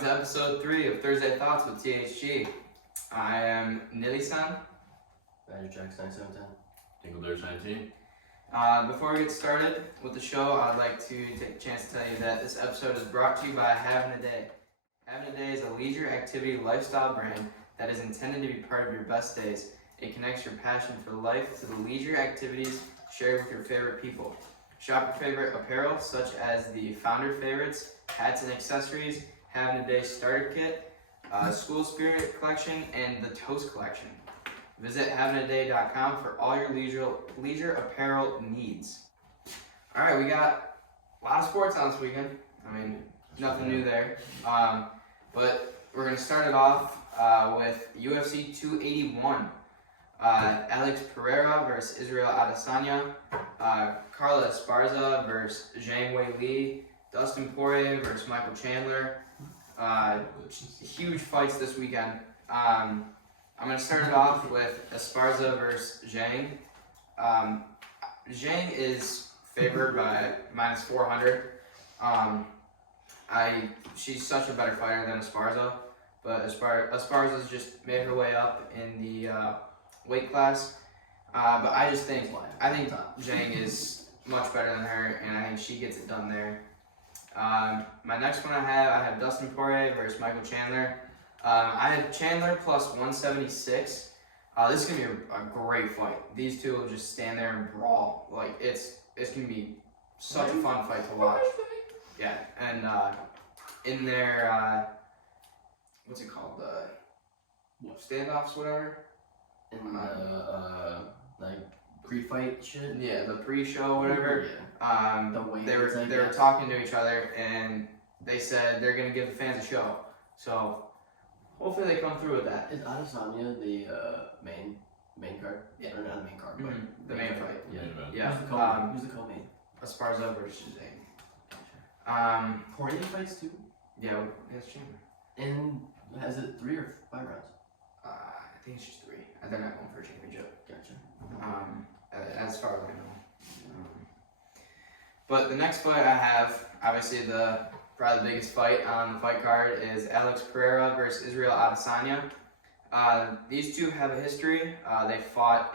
Welcome to episode 3 of Thursday Thoughts with THG. I am Nilly-san. Jakson, 917. Tingle Dirge 19. Before we get started with the show, I'd like to take a chance to tell you that this episode is brought to you by Having a Day. Having a Day is a leisure activity lifestyle brand that is intended to be part of your best days. It connects your passion for life to the leisure activities shared with your favorite people. Shop your favorite apparel, such as the Founder Favorites, hats and accessories, Having a Day starter kit, School Spirit collection, and the Toast collection. Visit havingaday.com for all your leisure apparel needs. All right, we got a lot of sports on this weekend. I mean, nothing new there. But we're going to start it off with UFC 281. Alex Pereira versus Israel Adesanya. Carla Esparza versus Zhang Weili. Dustin Poirier versus Michael Chandler. Huge fights this weekend. I'm going to start it off with Esparza versus Zhang. Zhang is favored by minus 400. She's such a better fighter than Esparza, but Esparza's just made her way up in the weight class. But I think Zhang is much better than her, and I think she gets it done there. My next one I have Dustin Poirier versus Michael Chandler. I have Chandler plus 176. This is gonna be a great fight. These two will just stand there and brawl. Like it's gonna be such a fun fight to watch. Yeah, and in their what's it called? Standoffs, whatever. In like pre-fight shit. Yeah, the pre-show, whatever. Yeah. They were talking to each other, and they said they're gonna give the fans a show. So hopefully they come through with that. Is Adesanya the main card? Yeah. Or not the main card, but The main fight. Yeah. Yeah. Who's the co-main? Esparza versus Zhang. Poirier fights too. Yeah, it's Chandler. And has it 3 or 5 rounds? I think it's just 3. They're not going for a championship. Gotcha. As far as I know. But the next fight I have, obviously probably the biggest fight on the fight card, is Alex Pereira versus Israel Adesanya. These two have a history. They fought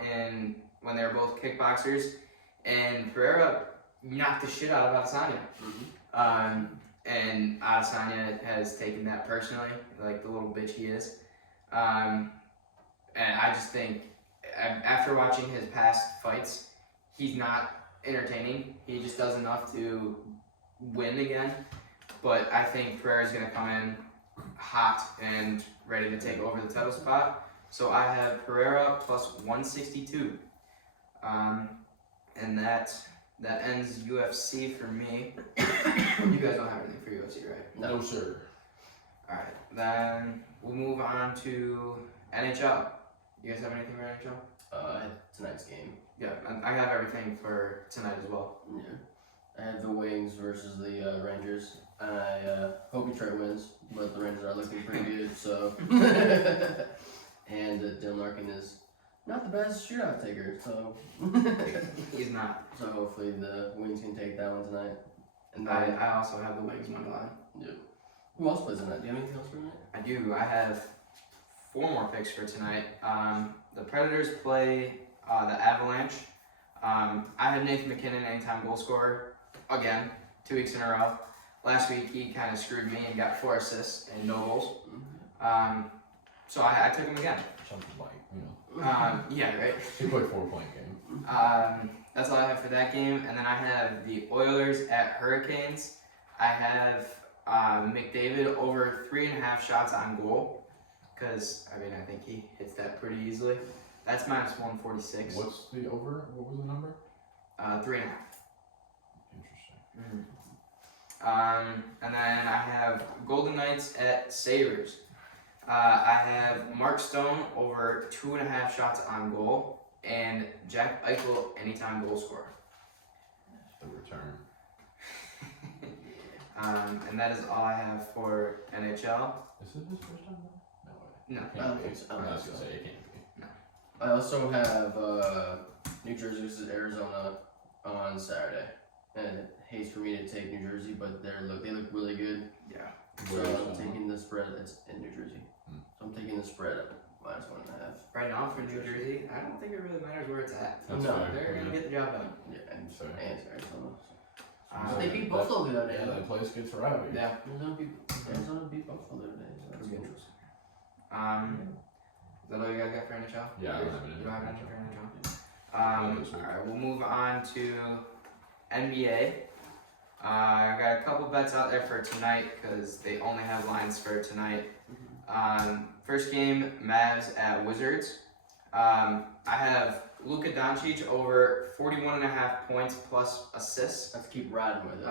when they were both kickboxers, and Pereira knocked the shit out of Adesanya. And Adesanya has taken that personally, like the little bitch he is. And I just think, after watching his past fights, he's not entertaining. He just does enough to win again. But I think Pereira's going to come in hot and ready to take over the title spot. So I have Pereira plus 162. And that ends UFC for me. You guys don't have anything for UFC, right? No, sir. Alright, then we'll move on to NHL. You guys have anything for NHL? Tonight's game. Yeah, I have everything for tonight as well. Yeah. I have the Wings versus the Rangers. And I hope Detroit wins, but the Rangers are looking pretty good, so. And Dylan Larkin is not the best shootout taker, so. He's not. So hopefully the Wings can take that one tonight. And I also have the Wings money line. Yeah. Who else plays tonight? Do you have anything else for tonight? I do. I have 4 more picks for tonight. The Predators play the Avalanche. I have Nathan McKinnon, anytime goal scorer, again, 2 weeks in a row. Last week he kind of screwed me and got 4 assists and no goals. So I took him again. Something like, Yeah, right. 2.4-point game. That's all I have for that game. And then I have the Oilers at Hurricanes. I have McDavid over 3.5 shots on goal. Because, I think he hits that pretty easily. That's minus 146. What's the over? What was the number? 3.5. Interesting. And then I have Golden Knights at Sabres. I have Mark Stone over 2.5 shots on goal, and Jack Eichel anytime goal scorer. The return. And that is all I have for NHL. Is it his first time? No way. No. I don't think so. I was going to say, it can't be. No. I also have New Jersey versus Arizona on Saturday. And it hates for me to take New Jersey, but they look really good. Yeah. So Where's I'm that taking the spread. It's in New Jersey. Hmm. So I'm taking the spread at -1.5. Right now for New Jersey, I don't think it really matters where it's at. That's No, fair. They're gonna get the job done. Yeah, and Fair. Arizona. Uh, But they beat Buffalo the other day. Yeah, that place gets rowdy. Yeah. Arizona beat Buffalo the other day. So that's good. Is that all you guys got for NHL? Yeah, I don't have You any. don't have anything for NHL? Not this week. Alright, we'll move on to NBA. I got a couple bets out there for tonight because they only have lines for tonight. First game, Mavs at Wizards. I have Luka Doncic over 41.5 points plus assists. Let's keep riding with it.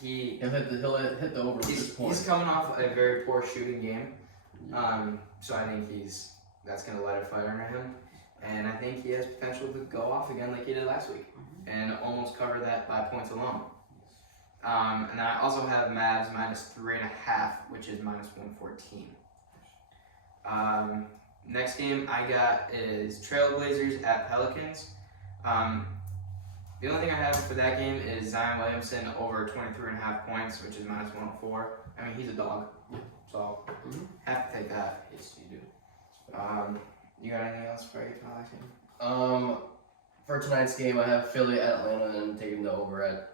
He'll hit the over at this point. He's coming off a very poor shooting game. So I think that's going to light a fire under him. And I think he has potential to go off again like he did last week and almost cover that by points alone. And then I also have Mavs -3.5, which is -114. Next game I got is Trailblazers at Pelicans. The only thing I have for that game is Zion Williamson over 23.5 points, which is -104. I mean, he's a dog, so have to take that. Yes, you do. You got anything else for you for the last game? For tonight's game, I have Philly at Atlanta and taking the over at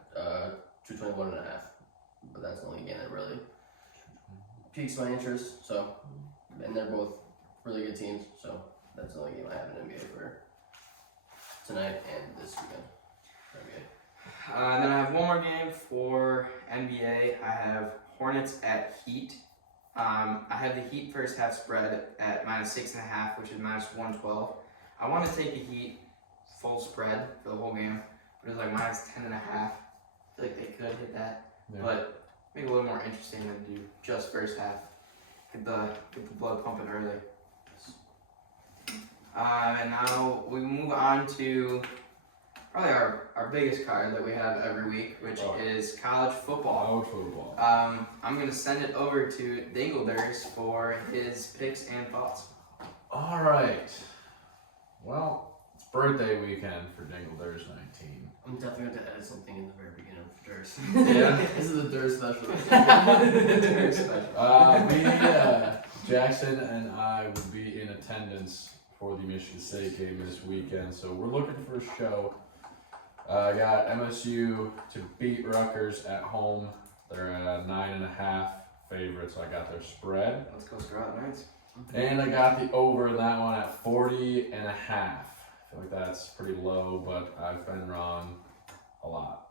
221.5. But that's the only game that really piques my interest. So, and they're both really good teams. So that's the only game I have in NBA for tonight and this weekend. And then I have one more game for NBA. I have Hornets at Heat. I have the Heat first half spread at -6.5, which is -112. I want to take the Heat full spread for the whole game, but it's like -10.5. I feel like they could hit that, but make it a little more interesting than do just first half. Get the blood pumping early. And now we move on to probably our biggest card that we have every week, which is college football. I'm going to send it over to Dingleders for his picks and thoughts. All right. Well, it's birthday weekend for Dingleders 19. I'm definitely going to edit something in the very beginning of Durst. Yeah. This is the Durst special. Jakson and I will be in attendance for the Michigan State game this weekend, so we're looking for a show. I got MSU to beat Rutgers at home. They're at 9.5 favorites. I got their spread. Let's go Scarlet Knights. And I got the over in that one at 40.5. I feel like that's pretty low, but I've been wrong a lot.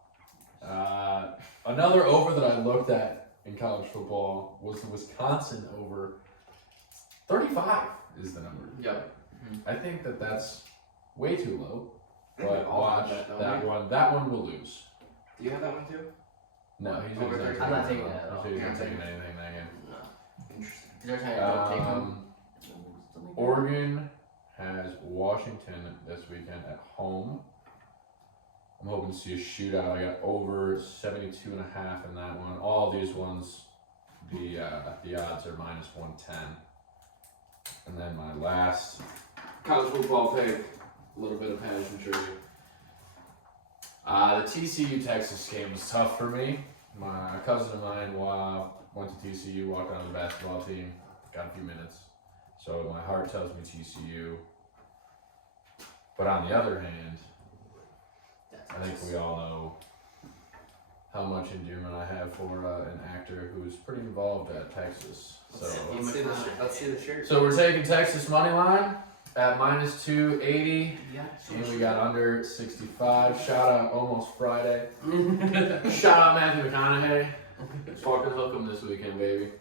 Another over that I looked at in college football was the Wisconsin over. 35 is the number. Yep. I think that's way too low. But I'll watch have that, that one. That one will lose. Do you have that one too? No, he's Over not. 35. I'm not taking that at all. He's not Yeah. taking anything that game. No. Interesting. They're trying to don't take them. Oregon has Washington this weekend at home. I'm hoping to see a shootout. I got over 72.5 in that one. All these ones, the odds are -110. And then my last college football pick, a little bit of passion trivia. The TCU Texas game was tough for me. My cousin of mine went to TCU, walked on the basketball team, got a few minutes. So my heart tells me TCU. But on the other hand, I think we all know how much endearment I have for an actor who is pretty involved at Texas. So Let's see the shirt. we're taking Texas money line at -280. Yeah. And we got under 65. Shout out Almost Friday. Shout out Matthew McConaughey. Fucking hook 'em this weekend, baby.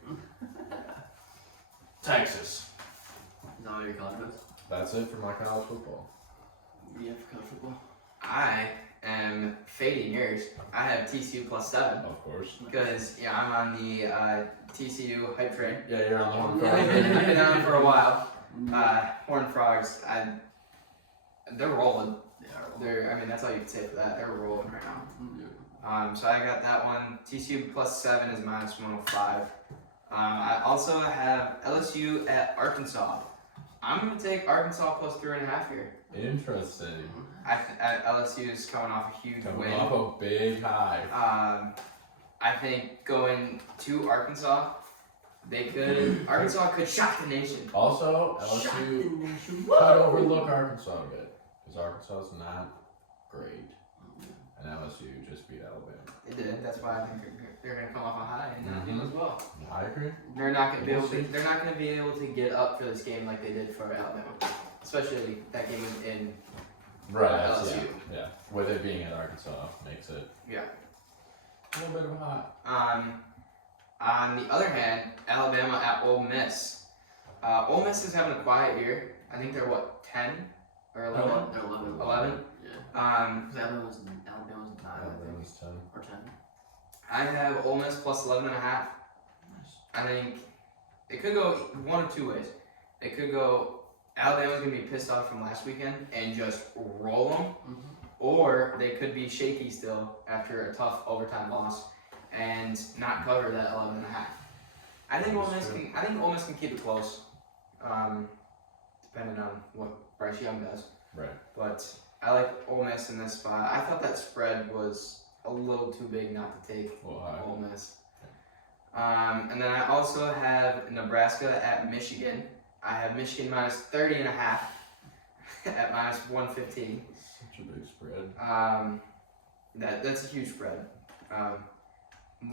Texas. Is that all your college bets? That's it for my college football. Yeah, for college football. I am fading yours. I have TCU +7 Of course. because I'm on the TCU hype train. Yeah, you're on the I've been on it for a while. Horned Frogs, they're rolling. That's all you can say for that. They're rolling right now. So I got that one. TCU +7 is -105. I also have LSU at Arkansas. I'm gonna take Arkansas +3.5 here. Interesting. LSU is coming off a huge Coming win. off a big high. I think going to Arkansas, Arkansas could shock the nation. Also, Shock the LSU nation. could overlook Arkansas a bit because Arkansas is not great, and LSU just beat Alabama. They did. That's why I think they're going to come off a high in that game as well. I agree. They're not going to be able to. They're not going to be able to get up for this game like they did for Alabama, especially that game was in Right. LSU. Yeah. With it being at Arkansas makes it Yeah. a little bit of a hot. On the other hand, Alabama at Ole Miss. Ole Miss is having a quiet year. I think they're what 10 or 11. They're 11. 11? Yeah. Um, Alabama's 9, I think. Alabama's 10. Or 10. I have Ole Miss plus 11.5. Nice. I think it could go one of two ways. It could go Alabama's gonna be pissed off from last weekend and just roll them, or they could be shaky still after a tough overtime loss and not cover that 11.5. I think Ole Miss can. I think Ole Miss can keep it close, depending on what Bryce Young does. Right. But I like Ole Miss in this spot. I thought that spread was a little too big not to take A little high. Ole Miss. And then I also have Nebraska at Michigan. I have Michigan minus 30.5 at minus 115. Such a big spread. That's a huge spread. I'm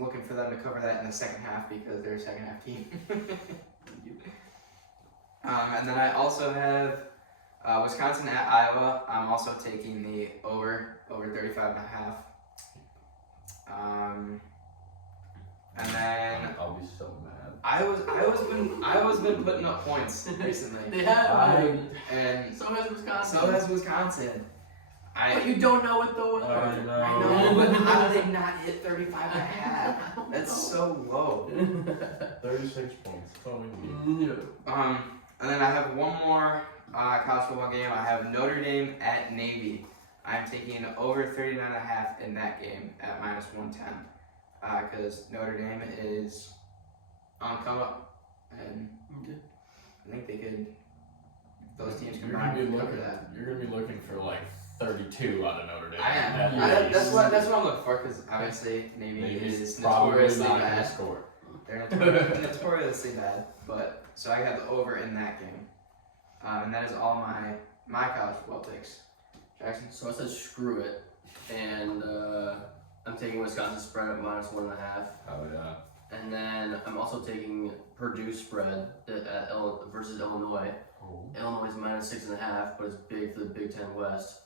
looking for them to cover that in the second half because they're a second half team. And then I also have Wisconsin at Iowa. I'm also taking the over 35.5. And then I'll be so mad. Iowa's been putting up points recently. They have. And So has Wisconsin. so has Wisconsin. But you don't know what though. I know. I know, but how did they not hit 35.5? That's so low. 36 points. That's all we need. Yeah. And then I have one more college football game. I have Notre Dame at Navy. I'm taking over 39.5 in that game at minus 110. Because Notre Dame is on come up, and I think they could. Those teams You're gonna combined be could cover looking. that. You're gonna be looking for like 32 out of Notre Dame. I am. At That's least. what I'm looking for. Because obviously Navy Navy's is probably notoriously not gonna bad. score. They're notoriously bad. But so I got the over in that game, and that is all my college football picks. Jackson. So I said screw it, and I'm taking Wisconsin spread at minus 1.5. Oh yeah. And then I'm also taking Purdue spread versus Illinois. Oh. Illinois is minus 6.5, but it's big for the Big Ten West.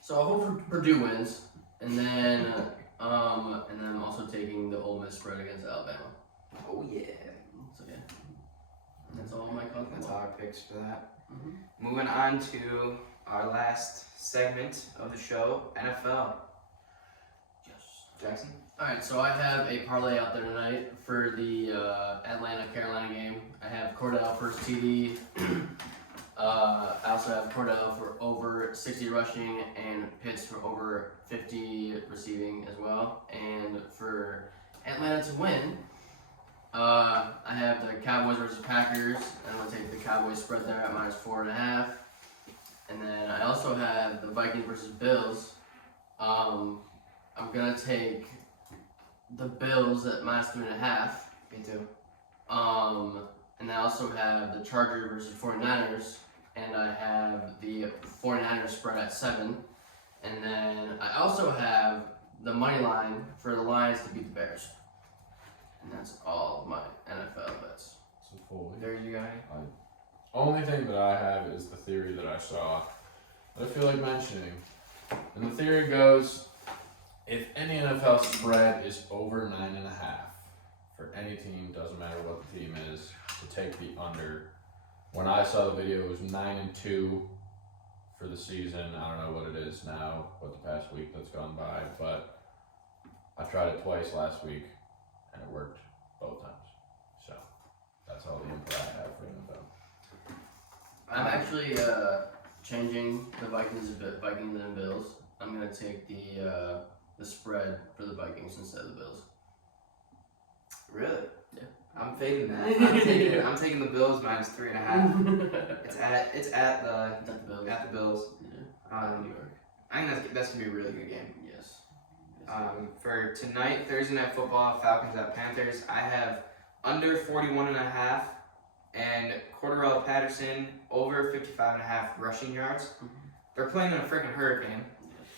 So I hope Purdue wins. And then I'm also taking the Ole Miss spread against Alabama. Oh yeah. So yeah, that's all my college That's all football. our picks for that. Mhm. Moving on to our last segment of the show, NFL. Yes. Jackson? Alright, so I have a parlay out there tonight for the Atlanta-Carolina game. I have Cordell first TD. I also have Cordell for over 60 rushing and Pitts for over 50 receiving as well. And for Atlanta to win, I have the Cowboys versus Packers. I'm going to take the Cowboys spread there at minus 4.5. And then I also have the Vikings versus Bills. I'm going to take the Bills at minus 3.5. Me too. And I also have the Chargers versus 49ers. And I have the 49ers spread at 7. And then I also have the money line for the Lions to beat the Bears. And that's all of my NFL bets. So fully. There you go. Any? Only thing that I have is the theory that I saw that I feel like mentioning. And the theory goes, if any NFL spread is over 9.5 for any team, doesn't matter what the team is, to take the under. When I saw the video, it was 9-2 for the season. I don't know what it is now, what the past week that's gone by, but I tried it twice last week and it worked both times. So that's all the input I have for NFL. I'm actually changing the Vikings and Bills. I'm gonna take the spread for the Vikings instead of the Bills. Really? Yeah. I'm fading that. I'm taking the Bills minus 3.5. It's at the Bills. Yeah. New York. I think that's gonna be a really good game. Yes. For tonight, Thursday Night Football, Falcons at Panthers, I have under 41.5 and Cordarrelle Patterson over 55.5 rushing yards. They're playing in a freaking hurricane,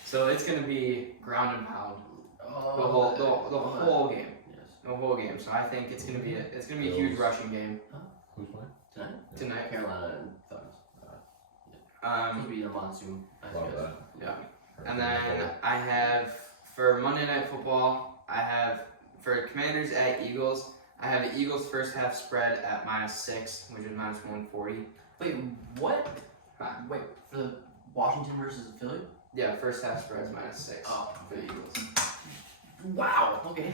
so it's gonna be ground and pound the whole game. Yes. The whole game. So I think it's gonna be a huge rushing game Who's playing? tonight. Carolina and Thugs. It'll be a monsoon. I Love guess. that. Yeah. And then I have for Monday Night Football, I have for Commanders at Eagles, I have the Eagles first half spread at -6, which is -140. Wait, what? Wait, for the Washington versus Philly? Yeah, first half spread is -6 Oh. for the Eagles. Wow. Okay.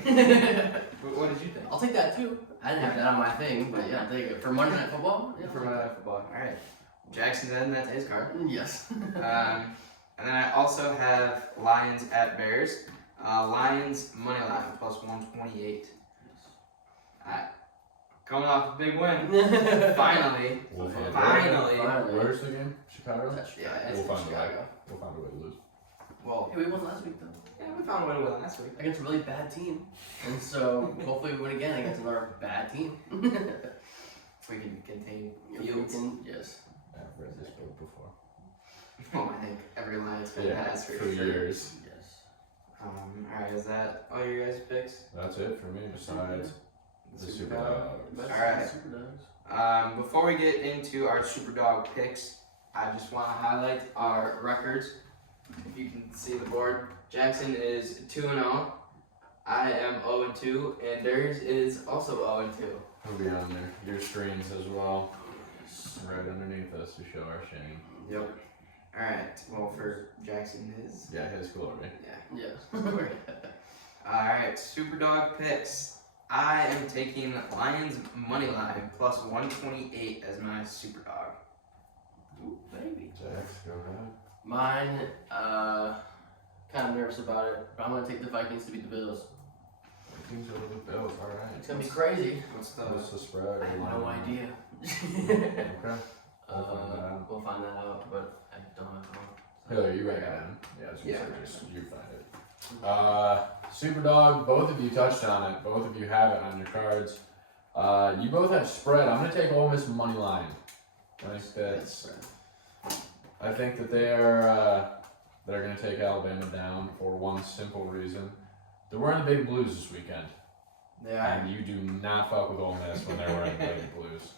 What did you think? I'll take that too. I didn't have that on my thing, but yeah, I'll take it. For Monday Night Football? Yeah, For Monday Night Football. All right. Jackson's adding that to his card. Yes. And then I also have Lions at Bears. Lions money line +128. Coming off a big win. Finally. We'll find Finally. Where's the game? Chicago? Yeah, it's We'll in find a way. Chicago. We'll find a way to lose. Well, Hey, we won last week though. yeah, we found a way to win last week. Against a really bad team. And so hopefully we win again against another bad team. If we can contain Fields. Yes. I've read this book before. Well, I think every Lions fan Yeah, has for for sure. years. Yes. Alright, is that all your guys' picks? That's it for me. Besides the Super Dog. Dogs. Alright. Super Dogs. Before we get into our Super Dog picks, I just want to highlight our records. If you can see the board, Jakson is 2-0. I am 0-2, and theirs is also 0-2. We'll be on there. Your screens as well. Right underneath us to show our shame. Yep. Alright, well, for Jakson, his. Yeah, his glory. Yeah. Yes. Alright, Super Dog picks. I am taking Lions money line +128 as my Super Dog. Ooh, baby. Jax, go ahead. Mine, kind of nervous about it, but I'm going to take the Vikings to beat the Bills. Vikings over the Bills. All right. It's going to be crazy. What's What's the spread? I have no idea. Okay. We'll find that out. We'll find that out, but I don't know. Hillary, you write it down. Yeah, so Yeah. just you find it. Super Dog, both of you touched on it. Both of you have it on your cards. You both have spread. I'm gonna take Ole Miss money line. I think that they're gonna take Alabama down for one simple reason. They're wearing the big blues this weekend, They are. and you do not fuck with Ole Miss when they're wearing the big blues.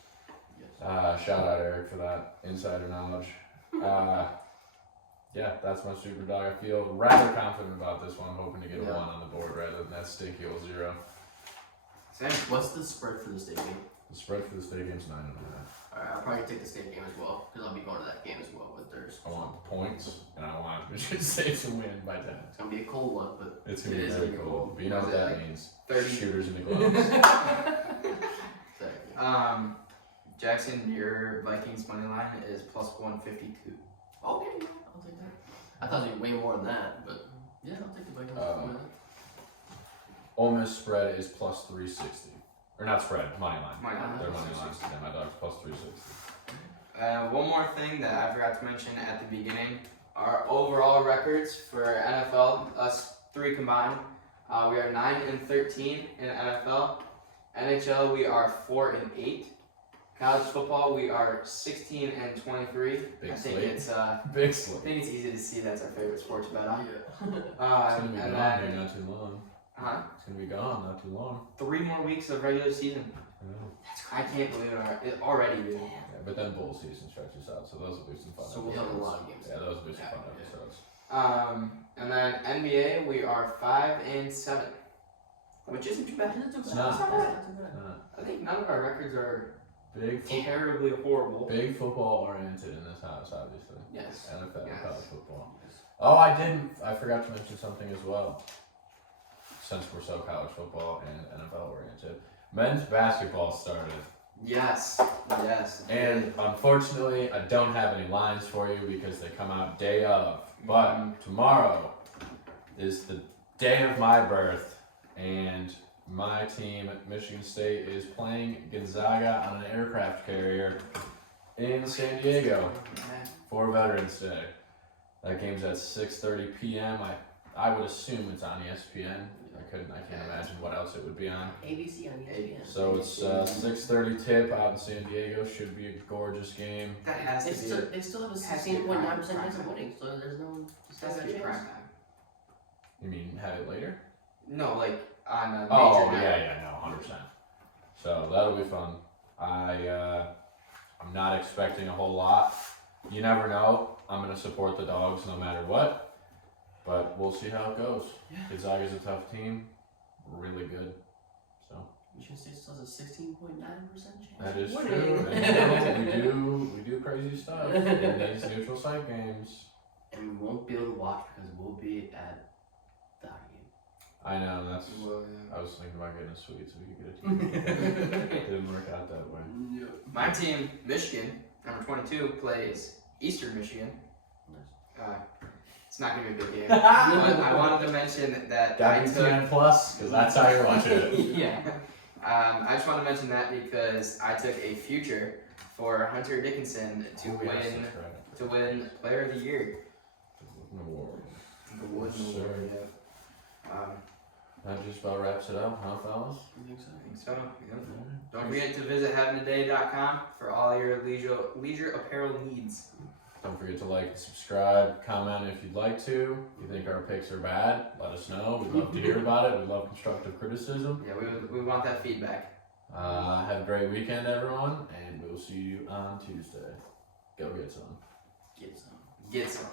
Yes. Shout out Eric for that insider knowledge. Yeah, that's my Super Dog. I feel rather confident about this one. I'm hoping to get a 1 on the board rather than that stinky old 0. Same. What's the spread for the state game? The spread for the state game's 9.5. Alright, I'll probably take the state game as well, because I'll be going to that game as well with theirs. I want points, and I want Michigan State to win by 10. It's going to be a cold one, but It's gonna It be is very gonna be cold. cold. But you know what Is it that like means? 30? Shooters in the gloves. exactly. Jakson, your Vikings money line is +152. Okay, yeah, I'll take that. I thought it was way more than that, but yeah, I'll take the Vikings. Ole Miss spread is +360. Or not spread, money line. Money line. Their money line. Yeah, my dog's +360. One more thing that I forgot to mention at the beginning, our overall records for NFL, us three combined, we are 9-13 in NFL. NHL, we are 4-8. College football, we are 16-23. Big I think slate. it's Big I slip. think it's easy to see that's our favorite sport to bet on. Yeah. It's gonna be And gone here then, not too long. It's gonna be gone not too long. 3 more weeks of regular season. I know. I can't believe it already, dude. Yeah, but then bowl season stretches out, so those will be some fun. So we'll have a lot of games. Yeah, those will be some fun Yeah. episodes. And then NBA, we are 5-7, which isn't too bad. It's not. It's not bad. I think none of our records are Big, terribly horrible. big football oriented in this house, obviously. Yes. NFL, Yes. college football. Oh, I forgot to mention something as well. Since we're so college football and NFL oriented, men's basketball started. Yes. Yes. And unfortunately, I don't have any lines for you because they come out day of. But tomorrow is the day of my birth, and my team, Michigan State, is playing Gonzaga on an aircraft carrier in San Diego for Veterans Day. That game's at 6:30 p.m. I I would assume it's on ESPN. I can't imagine what else it would be on. ABC on ESPN. So it's 6:30 tip out in San Diego. Should be a gorgeous game. That has to be. They still have a has to be 16.9% chance prime of time. winning, so there's no Has to be chance. prime time. You mean have it later? No, like on a major Oh night. yeah, no, 100%. So that'll be fun. I'm not expecting a whole lot. You never know. I'm gonna support the dogs no matter what, but we'll see how it goes. Yeah. Gonzaga's a tough team, really good. So Michigan State still has a 16.9% chance. that is of true. winning. And we do crazy stuff in these neutral site games. And we won't be able to watch because we'll be at the hockey I know that's. Well, yeah. I was thinking about getting a suite so we could get a team. It didn't work out that way. game. Yep. My team, Michigan, number 22, plays Eastern Michigan. It's not gonna be a big game. But I wanted to mention that I Got took. TN plus because that's how you're watching it. Yeah. I just want to mention that because I took a future for Hunter Dickinson to Oh, yes, win that's right. to win Player of the Year. An award. The Wooden Yes, sir. Award. Yeah. That just about wraps it up, huh, fellas? I think so. I think so. Yep. Don't forget to visit heaventoday.com for all your leisure apparel needs. Don't forget to like and subscribe, comment if you'd like to. If you think our picks are bad, let us know. We'd love to hear about it. We love constructive criticism. Yeah, we want that feedback. Have a great weekend, everyone, and we'll see you on Tuesday. Go get some. Get some. Get some.